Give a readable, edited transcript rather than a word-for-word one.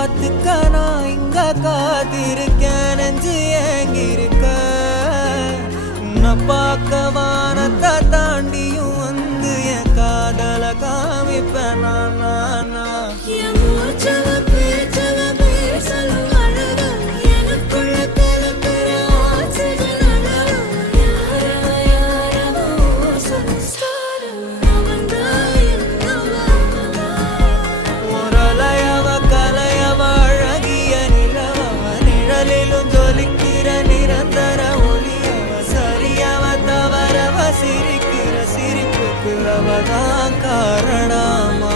பார்த்துக்க நான் இங்க காத்திருக்கேன் நெஞ்சு ஏங்கிருக்க உன்னை பார்க்க வானத்தை தாண்டியும் வந்து என் காதல காமிப்பேன் நான் சிரிக்கிற சிரிப்புக்கு அவதான் காரணமா